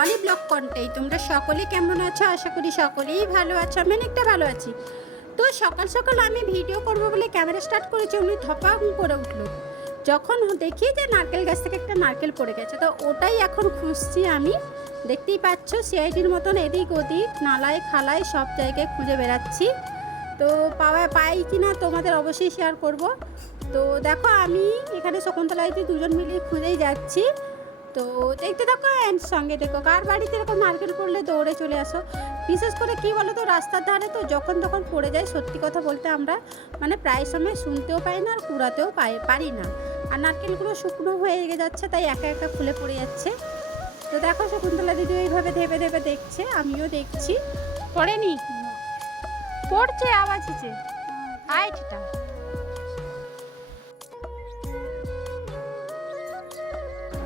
অলি blog কন্টেই তোমরা সকলে কেমন আছো? আশা করি সকলেই ভালো আছো, আমি অনেকটা ভালো আছি। তো সকাল সকাল আমি ভিডিও করব বলে ক্যামেরা স্টার্ট করেছি উনি ধপাং করে উঠল। যখন দেখি যে নারকেল গাছ থেকে একটা নারকেল পড়ে গেছে, তো ওটাই এখন খুঁজছি আমি। দেখতেই পাচ্ছ সিআইটির মতন এদিক ওদিক, নালায় খালায় সব জায়গায় খুঁজে বেড়াচ্ছি। তো পাওয়া, পাই কি না তোমাদের অবশ্যই শেয়ার করব। তো দেখো, আমি এখানে শকুন্তলাইতে দুজন মিলিয়ে খুঁজেই যাচ্ছি। তো দেখতে থাকো অ্যান্ড সঙ্গে দেখো কার বাড়িতে এরকম নারকেল পড়লে দৌড়ে চলে আসো? বিশেষ করে কি বলো তো রাস্তার ধারে তো যখন তখন পড়ে যায় সত্যি কথা বলতে আমরা মানে প্রায় সময় শুনতেও পাই না আর কুড়াতেও পাই পারি না। আর নারকেলগুলো শুকনো হয়ে যাচ্ছে তাই একা একা খুলে পড়ে যাচ্ছে। তো দেখো শকুন্তলা দিদি এইভাবে ধেপে ধেপে দেখছে আমিও দেখছি। পড়েনি? পড়ছে আওয়াজ হচ্ছে। হাইটটা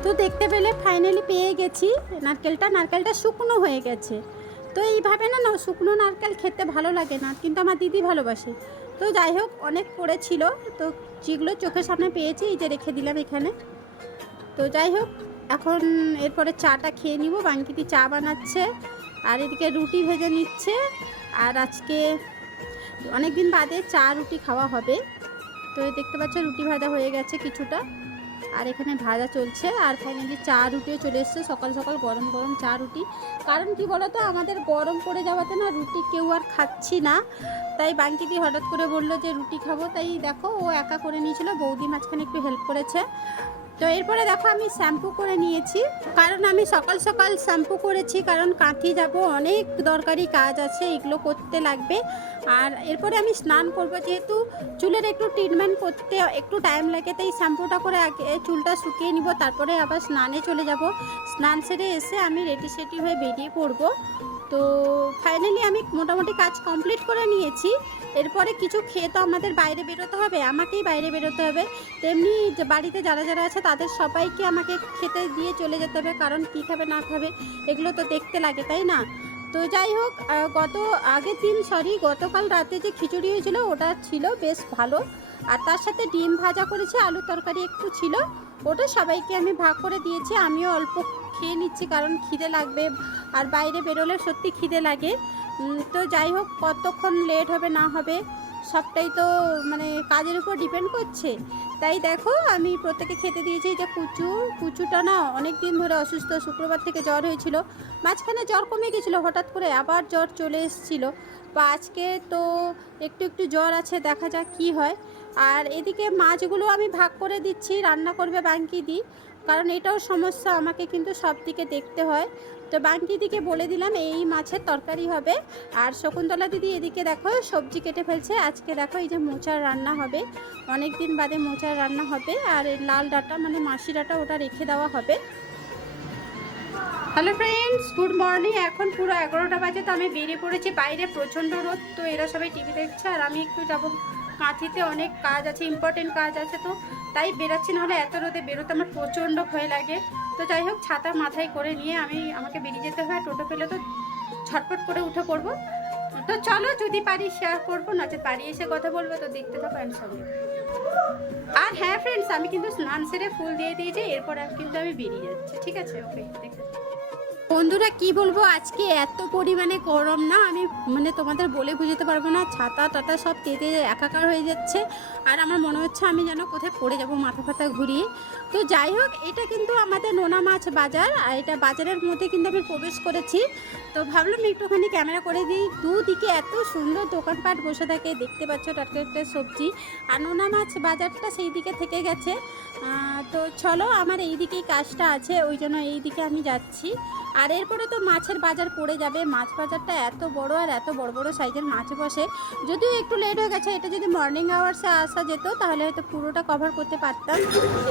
তো দেখতে পেলে ফাইনালি পেয়ে গেছি। নারকেলটা নারকেলটা শুকনো হয়ে গেছে। তো এইভাবে না না, শুকনো নারকেল খেতে ভালো লাগে না, কিন্তু আমার দিদি ভালোবাসে। তো যাই হোক, অনেক পড়েছিল তো যেগুলো চোখের সামনে পেয়েছি, এই যে রেখে দিলাম এখানে। তো যাই হোক, এখন এরপরে চাটা খেয়ে নিব। বাঙ্কিতি চা বানাচ্ছে, আর এদিকে রুটি ভেজে নিচ্ছে। আর আজকে অনেক দিন বাদে চা রুটি খাওয়া হবে। তো দেখতে পাচ্ছ, রুটি ভাজা হয়ে গেছে কিছুটা। আর এখানে ভাজা চলছে। আর ফাইনালি চা রুটিও চলে এসছে। সকাল সকাল গরম গরম চা রুটি। কারণ কি বলতো, আমাদের গরম পড়ে যাওয়াতে না রুটি কেউ আর খাচ্ছি না। তাই বাঙ্কিদি হঠাৎ করে বলল যে রুটি খাব। তাই দেখো, ও একা করে নিয়েছিল। বৌদি মাঝখানে একটু হেল্প করেছে। তো এরপরে দেখো আমি শ্যাম্পু করে নিয়েছি। কারণ আমি সকাল সকাল শ্যাম্পু করেছি, কারণ কাঁথি যাব, অনেক দরকারি কাজ আছে, এগুলো করতে লাগবে। আর এরপরে আমি স্নান করব, যেহেতু চুলের একটু ট্রিটমেন্ট করতে একটু টাইম লাগে, তাই শ্যাম্পুটা করে আগে চুলটা শুকিয়ে নিব, তারপরে আবার স্নানে চলে যাব। স্নান সেরে এসে আমি রেডি সেটি হয়ে বেরিয়ে পড়ব। তো ফাইনালি আমি মোটামুটি কাজ কমপ্লিট করে নিয়েছি। এরপরে কিছু খেয়ে তো আমাদের বাইরে বেরোতে হবে, আমাকেই বাইরে বেরোতে হবে। তেমনি বাড়িতে যারা যারা আছে তাদের সবাইকে আমাকে খেতে দিয়ে চলে যেতে হবে, কারণ কী খাবে না খাবে এগুলো তো দেখতে লাগে, তাই না? তো যাই হোক গত আগের দিন সরি গতকাল রাতে যে খিচুড়ি হয়েছিল ওটা ছিল বেশ ভালো। আর তার সাথে ডিম ভাজা করেছি, আলু তরকারি একটু ছিল। ওটা সবাইকে আমি ভাগ করে দিয়েছি, আমিও অল্প খেয়ে নিচ্ছি, কারণ খিদে লাগবে। আর বাইরে বেরোলে সত্যি খিদে লাগে। তো যাই হোক, কতক্ষণ লেট হবে না হবে, সবটাই তো মানে কাজের উপর ডিপেন্ড করছে। তাই দেখো, আমি প্রত্যেকে খেতে দিয়েছি যে কুচু। কুচুটা না অনেক দিন ধরে অসুস্থ, শুক্রবার থেকে জ্বর হয়েছিল। মাঝখানে জ্বর কমে গেছিল, হঠাৎ করে আবার জ্বর চলে এসেছিল। বা আজকে তো একটু একটু জ্বর আছে, দেখা যাক কী হয়। আর এদিকে মাছগুলো আমি ভাগ করে দিচ্ছি, রান্না করবে বাঙ্কি দি কারণ এটাও সমস্যা আমাকে কিন্তু সব দিকে দেখতে হয়। তো বাঙ্কি দিকে বলে দিলাম, এই মাছের তরকারি হবে। আর শকুন্তলা দিদি এদিকে দেখো, সবজি কেটে ফেলছে। আজকে দেখো এই যে মোচার রান্না হবে। অনেক দিন বাদে মোচার রান্না হবে। আর লাল ডাটা মানে মাসি ডাটা, ওটা রেখে দেওয়া হবে। হ্যালো ফ্রেন্ডস গুড মর্নিং এখন পুরো এগারোটা বাজে, তো আমি বেরিয়ে পড়েছি। বাইরে প্রচণ্ড রোদ, তো এরা সবাই টিভি দেখছে। আর আমি একটু যাব, কাঁথিতে অনেক কাজ আছে ইম্পর্টেন্ট কাজ আছে তো। তাই বেরোচ্ছি, নাহলে এত রোদে বেরোতে আমার প্রচণ্ড ভয় লাগে। তো যাই হোক, ছাতা মাথায় করে নিয়ে আমি, আমাকে বেরিয়ে যেতে হয়, টোটো পেলে তো ছটপট করে উঠে পড়ব। তো চলো, যদি পারি শেয়ার করব নচে পারি এসে কথা বলব, তো দেখতে থাকো আমি সঙ্গে। আর হ্যাঁ ফ্রেন্ডস আমি কিন্তু স্নান সেরে ফুল দিয়ে দিয়েছি, এরপর কিন্তু আমি বেরিয়ে যাচ্ছি। ঠিক আছে? ওকে দেখতে। বন্ধুরা, কি বলব? আজকে এত পরিমাণে গরম না? আমি মানে তোমাদের বলে বুঝতে পারব না। ছাতা টাতা সব তেতে একাকার হয়ে যাচ্ছে। আর আমার মনে হচ্ছে আমি যেন কোথায় পড়ে যাব মাথা ফাথা ঘুরিয়ে। তো যাই হোক, এটা কিন্তু আমাদের নোনা মাছ বাজার। আর এটা বাজারের মধ্যে কিন্তু আমি প্রবেশ করেছি। তো ভাবলাম একটুখানি ক্যামেরা করে দিই। দুদিকে এত সুন্দর দোকানপাট বসে থাকে। দেখতে পাচ্ছ টাটকা একটা সবজি। আর নোনা মাছ বাজারটা সেই দিকে থেকে গেছে। তো চলো, আমার এই দিকেই কাজটা আছে। ওই জন্য এই দিকে আমি যাচ্ছি। আর এরপরে তো মাছের বাজার পড়ে যাবে। মাছ বাজারটা এত বড় আর এত বড় বড় সাইজের মাছ বসে। যদিও একটু লেট হয়ে গেছে, এটা যদি মর্নিং আওয়ার্সে আসা যেত, তাহলে হয়তো পুরোটা কভার করতে পারতাম।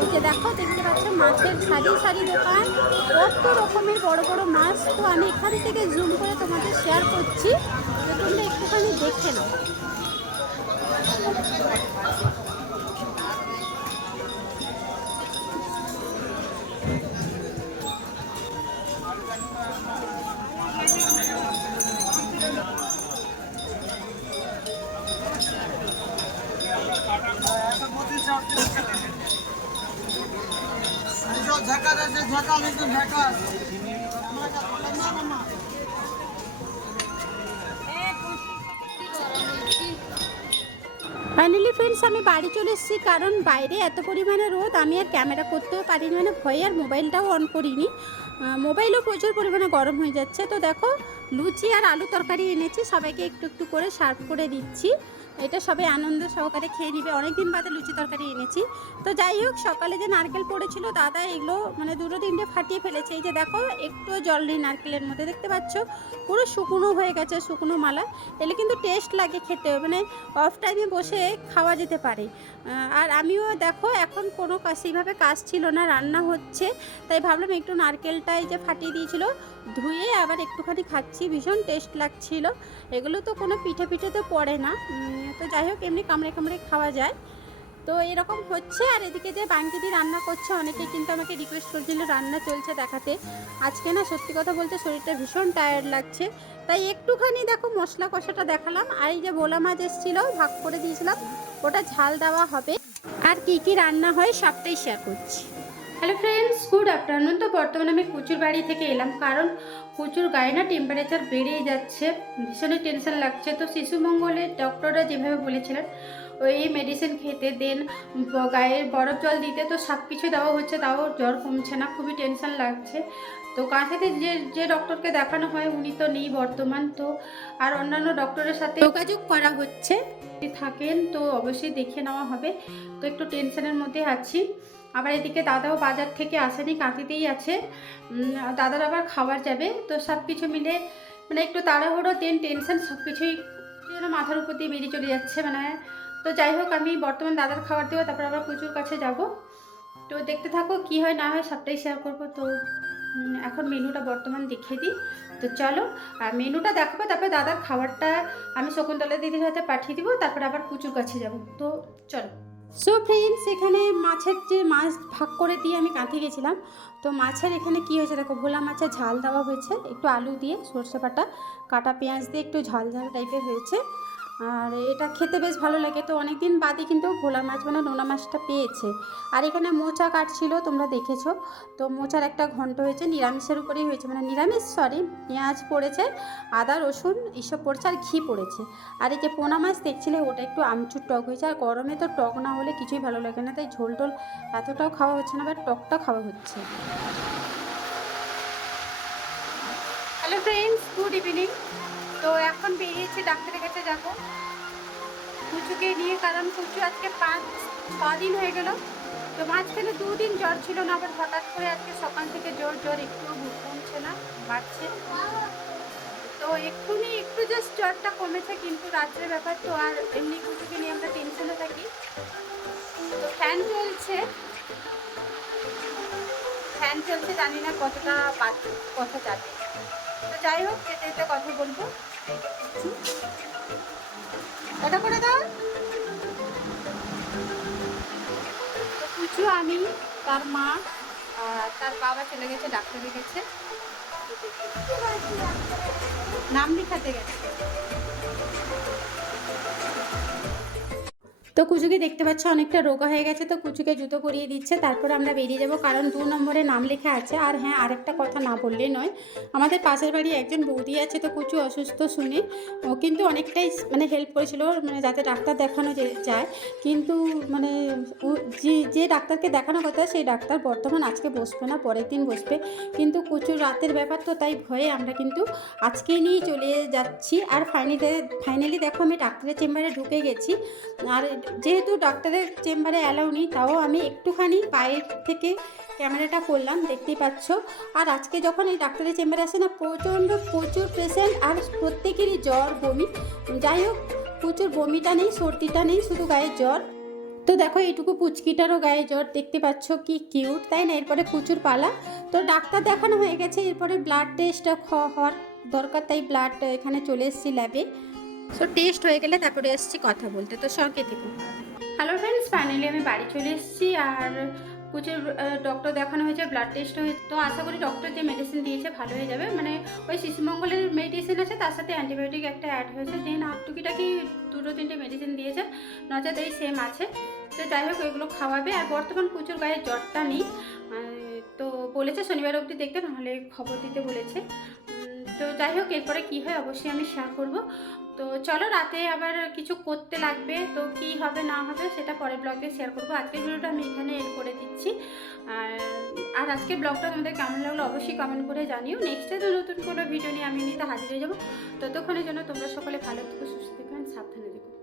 এই যে দেখো, দেখতে পাচ্ছ মাছের সারি সারি দোকান। কত রকমের বড় বড় মাছ। তো আমি এখান থেকে জুম করে তোমাদের শেয়ার করছি। তোমরা একটুখানি দেখে নাও। ফাইনালি ফ্রেন্ডস আমি বাড়ি চলে এসেছি কারণ বাইরে এত পরিমাণে রোদ, আমি আর ক্যামেরা করতেও পারিনি মানে ভয়ে আর মোবাইলটাও অন করিনি। মোবাইলও প্রচুর পরিমাণে গরম হয়ে যাচ্ছে। তো দেখো, লুচি আর আলু তরকারি এনেছি, সবাইকে একটু একটু করে সার্ভ করে দিচ্ছি। এটা সবাই আনন্দ সহকারে খেয়ে নিবে। অনেকদিন বাদে লুচি তরকারি এনেছি। তো যাই হোক, সকালে যে নারকেল পড়েছিল, দাদা এগুলো মানে দুটো তিনটে ফাটিয়ে ফেলেছে। এই যে দেখো একটু জল নেই নারকেলের মধ্যে। দেখতে পাচ্ছ, পুরো শুকনো হয়ে গেছে শুকনো মালা। এলে কিন্তু টেস্ট লাগে খেতে। মানে অফ টাইমে বসে খাওয়া যেতে পারে। আর আমিও দেখো, এখন কোনো সেইভাবে কাজ ছিল না, রান্না হচ্ছে। তাই ভাবলাম একটু নারকেলটাই যে ফাটিয়ে দিয়েছিল ধুয়ে আবার একটুখানি খাচ্ছি, ভীষণ টেস্ট লাগছিল। এগুলো তো কোনো পিঠে পিঠে তো পড়ে না। তো যাই হোক, এমনি কামড়ে কামড়ে খাওয়া যায়। তো এরকম হচ্ছে, আর এদিকে যে বাঙ্কিদি রান্না করছে, অনেকে কিন্তু আমাকে রিকোয়েস্ট করছিল রান্না চলছে দেখাতে। আজকে না সত্যি কথা বলতে শরীরটা ভীষণ টায়ার্ড লাগছে। তাই একটুখানি দেখো মশলা কষাটা দেখালাম, আর এই যে বোলা মাছ এসেছিল, ভাগ করে দিয়েছিলাম, ওটা ঝাল দেওয়া হবে। আর কি কি রান্না হয়, সবটাই শেয়ার করছি। হ্যালো ফ্রেন্ডস গুড আফটারনুন তো বর্তমানে আমি কুচুর বাড়ি থেকে এলাম কারণ কুচুর গায়ে না টেম্পারেচার বেড়েই যাচ্ছে ভীষণই টেনশন লাগছে। তো শিশু মঙ্গলে ডক্টররা যেভাবে বলেছিলেন ওই মেডিসিন খেতে দেন গায়ে বরফ জল দিতে তো সব কিছু দেওয়া হচ্ছে তাও জ্বর কমছে না খুবই টেনশন লাগছে। তো কাছাতে যে যে ডক্টরকে দেখানো হয় উনি তো নেই বর্তমান তো আর অন্যান্য ডক্টরের সাথে যোগাযোগ করা হচ্ছে। থাকেন তো অবশ্যই দেখে নেওয়া হবে। তো একটু টেনশনের মধ্যে আছি। আবার এদিকে দাদাও বাজার থেকে আসেনি, কাঁদিতেই আছে। দাদার আবার খাবার যাবে, তো সব কিছু মিলে মানে একটু তাড়াহুড়ো দেন টেনশন সব কিছুই যেন মাথার উপর দিয়ে বেরিয়ে চলে যাচ্ছে মানে। তো যাই হোক, আমি বর্তমান দাদার খাবার দেবো, তারপর আবার প্রচুর কাছে যাব। তো দেখতে থাকো কি হয় না হয়, সবটাই শেয়ার করব। তো এখন মেনুটা বর্তমান দেখিয়ে দিই। তো চলো আর মেনুটা দেখাবো, তারপরে দাদার খাবারটা আমি শকুন্তলা দিদির হাতে পাঠিয়ে দিব, তারপর আবার কুচুর কাছে যাব। তো চলো। সো ফ্রেন্ডস এখানে মাছের যে মাছ ভাগ করে দিয়ে আমি কাঁথে গেছিলাম। তো মাছের এখানে কি হয়েছে দেখো, ভোলা মাছের ঝাল দেওয়া হয়েছে। একটু আলু দিয়ে সর্ষে বাটা, কাটা পেঁয়াজ দিয়ে একটু ঝাল ঝাল টাইপের হয়েছে। আর এটা খেতে বেশ ভালো লাগে। তো অনেক দিন বাদে কিন্তু ভোলা মাছ মানে নোনা মাছটা পেয়েছে। আর এখানে মোচা কাটছিল, তোমরা দেখেছ। তো মোচার একটা ঘন্ট হয়েছে, নিরামিষের উপরেই হয়েছে। মানে নিরামিষ সরি পেঁয়াজ পড়েছে, আদা, রসুন এইসব পড়েছে আর ঘি পড়েছে। আর এই যে পোনা মাছ দেখছিলে, ওটা একটু আমচুর টক হয়েছে। আর গরমে তো টক না হলে কিছুই ভালো লাগে না। তাই ঝোল টোল এতটাও খাওয়া হচ্ছে না, বা টকটা খাওয়া হচ্ছে। হ্যালো ফ্রেন্ডস গুড ইভিনিং তো এখন বেরিয়েছি, ডাক্তারের কাছে যাব। কুচুকে নিয়ে, কারণ কুচু আজকে পাঁচ ছ দিন হয়ে গেল। তো মাঝখানে দুদিন জ্বর ছিল না, আবার হঠাৎ করে আজকে সকাল থেকে জ্বর জ্বর একটু কমছে না, বাড়ছে। তো এক্ষুনি একটু জাস্ট জ্বরটা কমেছে, কিন্তু রাত্রের ব্যাপার তো, আর এমনি কুচুকে নিয়ে আমরা টেনশনে থাকি। তো ফ্যান চলছে। ফ্যান চলছে, জানি না কতটা কথা যাবে। তো যাই হোক যেতে যেতে কথা বলব। এটা করে দাও। তো আমি, তার মা তার বাবা চলে গেছে, ডাক্তারে গেছে নাম লিখাতে গেছে। তো কুচুকে দেখতে পাচ্ছ অনেকটা রোগা হয়ে গেছে, তো কুচুকে জুতো পরিয়ে দিচ্ছে। তারপর আমরা বেরিয়ে যাব, কারণ দু নম্বরে নাম লেখা আছে। আর হ্যাঁ আরেকটা কথা না বললে নয়, আমাদের পাশের বাড়ি একজন বৌদি আছে, তো কুচু অসুস্থ শুনে ও কিন্তু অনেকটাই মানে হেল্প করেছিল মানে যাতে ডাক্তার দেখানো যায়। কিন্তু মানে যে ডাক্তারকে দেখানো কথা, সেই ডাক্তার বর্তমান আজকে বসবে না, পরের দিন বসবে। কিন্তু কুচুর রাতের ব্যাপার তো তাই ভয়ে আমরা কিন্তু আজকেই নিয়ে চলে যাচ্ছি। আর ফাইনালি ফাইনালি দেখো আমি ডাক্তারের চেম্বারে ঢুকে গেছি। আর যেহেতু ডাক্তারের চেম্বারে অ্যালাউ নেই, তাও আমি একটুখানি পায়ের থেকে ক্যামেরাটা করলাম, দেখতেই পাচ্ছ। আর আজকে যখন এই ডাক্তারের চেম্বারে আসে না, প্রচণ্ড প্রচুর পেশেন্ট আর প্রত্যেকেরই জ্বর, বমি। যাই হোক, প্রচুর বমিটা নেই, সর্দিটা নেই, শুধু গায়ে জ্বর। তো দেখো, এইটুকু পুচকিটারও গায়ে জ্বর, দেখতে পাচ্ছ কি কিউট তাই না, এরপরে প্রচুর পালা। তো ডাক্তার দেখানো হয়ে গেছে, এরপরে ব্লাড টেস্ট হওয়ার দরকার, তাই ব্লাড এখানে চলে এসেছি ল্যাবে সো টেস্ট হয়ে গেলে তারপরে এসেছি কথা বলতে। তো সঙ্গে থেকে। হ্যালো ফ্রেন্ডস ফাইনালি আমি বাড়ি চলে এসেছি আর প্রচুর ডক্টর দেখানো হয়েছে ব্লাড টেস্ট হয়েছে তো আশা করি ডক্টর যে মেডিসিন দিয়েছে, ভালো হয়ে যাবে। মানে ওই শিশুমঙ্গলের মেডিসিন আছে, তার সাথে অ্যান্টিবায়োটিক একটা অ্যাড হয়েছে। দেন আর টুকিটাকি দুটো তিনটে মেডিসিন দিয়েছে, নচেত এই সেম আছে। তো যাই হোক, এগুলো খাওয়াবে। আর বর্তমান প্রচুর গায়ে জ্বরটা নেই। তো বলেছে শনিবার অবধি দেখতে, নাহলে খবর দিতে বলেছে। তো যাই হোক, এরপরে কী হয় অবশ্যই আমি শেয়ার করব। তো চলো রাতে আবার কিছু করতে লাগবে, তো কি হবে না হবে সেটা পরের ব্লগে শেয়ার করব। আজকের ভিডিওটা আমি এখানে এড করে দিচ্ছি। আর আর আজকের ব্লগটা তোমাদের কেমন লাগল অবশ্যই কমেন্ট করে জানিও। নেক্সটে তো নতুন কোনো ভিডিও নিয়ে আমি নিতে হাজির হয়ে যাব। ততক্ষণের জন্য তোমরা সকলে ভালো থেকো, সুস্থ থেকো সাবধানে থেকো।